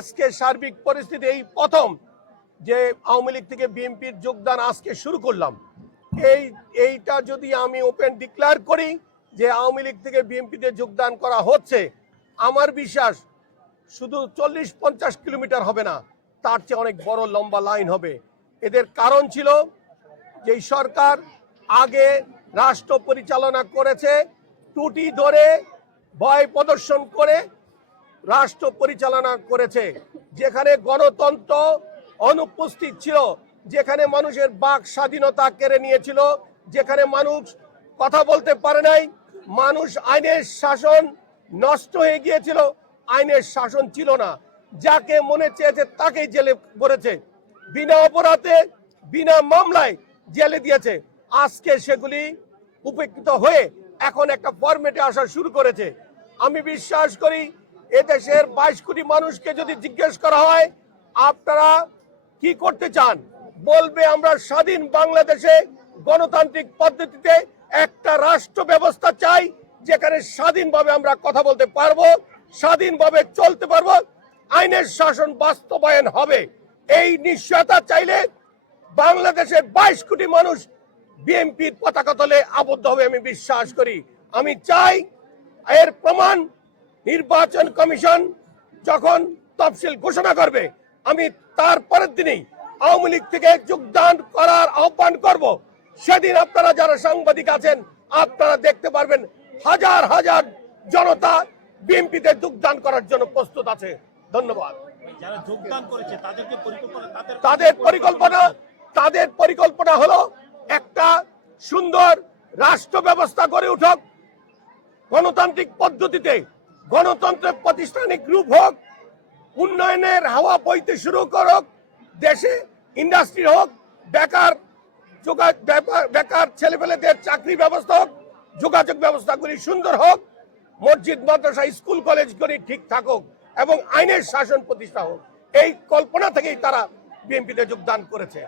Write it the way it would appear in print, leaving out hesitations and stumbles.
আজকে সার্বিক পরিস্থিতি এই প্রথম যে আওয়ামী লীগ থেকে বিএনপির যোগদান আজকে শুরু করলাম। এইটা যদি আমি ওপেন ডিক্লেয়ার করি যে আওয়ামী লীগ থেকে বিএনপিতে যোগদান করা হচ্ছে, আমার বিশ্বাস শুধু 40-50 কিলোমিটার হবে না, তার চেয়ে অনেক বড় লম্বা লাইন হবে। এদের কারণ ছিল যে সরকার আগে রাষ্ট্র পরিচালনা করেছে, টুটি ধরে ভয় প্রদর্শন করে রাষ্ট্র পরিচালনা করেছে, যেখানে গণতন্ত্র অনুপস্থিত ছিল, যেখানে মানুষের বাক স্বাধীনতা কেড়ে নিয়েছিল, যেখানে মানুষ কথা বলতে পারে নাই, মানুষ আইনের শাসন নষ্ট হয়ে গিয়েছিল, আইনের শাসন ছিল না, যাকে মনে চেয়েছে তাকেই জেলে ভরেছে, বিনা অপরাধে বিনা মামলায় জেলে দিয়েছে। আজকে সেগুলি উপেক্ষিত হয়ে এখন একটা ফরম্যাটে আসা শুরু করেছে। আমি বিশ্বাস করি এদেশের 22 কোটি মানুষকে যদি জিজ্ঞেস করা হয় আপনারা কি করতে চান, বলবে আমরা স্বাধীন বাংলাদেশে গণতান্ত্রিক পদ্ধতিতে একটা রাষ্ট্র ব্যবস্থা চাই, যেখানে স্বাধীনভাবে আমরা কথা বলতে পারবো, স্বাধীনভাবে চলতে পারবো, আইনের শাসন বাস্তবায়ন হবে। এই নিশ্চয়তা চাইলে বাংলাদেশের 22 কোটি মানুষ বিএনপির পতাকা তলে আবদ্ধ হবে, আমি বিশ্বাস করি। আমি চাই এর প্রমাণ নির্বাচন কমিশন যখন তফসিল ঘোষণা করবে, আমি তার পরের দিনেই আওয়ামী লীগ থেকে যোগদান করার আহ্বান করব। সেদিন আপনারা যারা সাংবাদিক আছেন আপনারা দেখতে পারবেন হাজার হাজার জনতা বিএনপিতে যোগদান করার জন্য প্রস্তুত আছে। ধন্যবাদ। যারা যোগদান করেছে তাদের পরিকল্পনা হলো একটা সুন্দর রাষ্ট্র ব্যবস্থা গড়ে উঠুক, গণতান্ত্রিক পদ্ধতিতে গণতন্ত্রের প্রাতিষ্ঠানিক রূপ হোক, উন্নয়নের হাওয়া বইতে শুরু করুক, দেশে ইন্ডাস্ট্রি হোক, বেকার ছেলেপেলেদের চাকরি ব্যবস্থা হোক, যোগাযোগ ব্যবস্থাগুলি সুন্দর হোক, মসজিদ মাদ্রাসা স্কুল কলেজগুলি ঠিক থাকুক এবং আইনের শাসন প্রতিষ্ঠা হোক। এই কল্পনা থেকেই তারা বিএনপিতে যোগদান করেছে।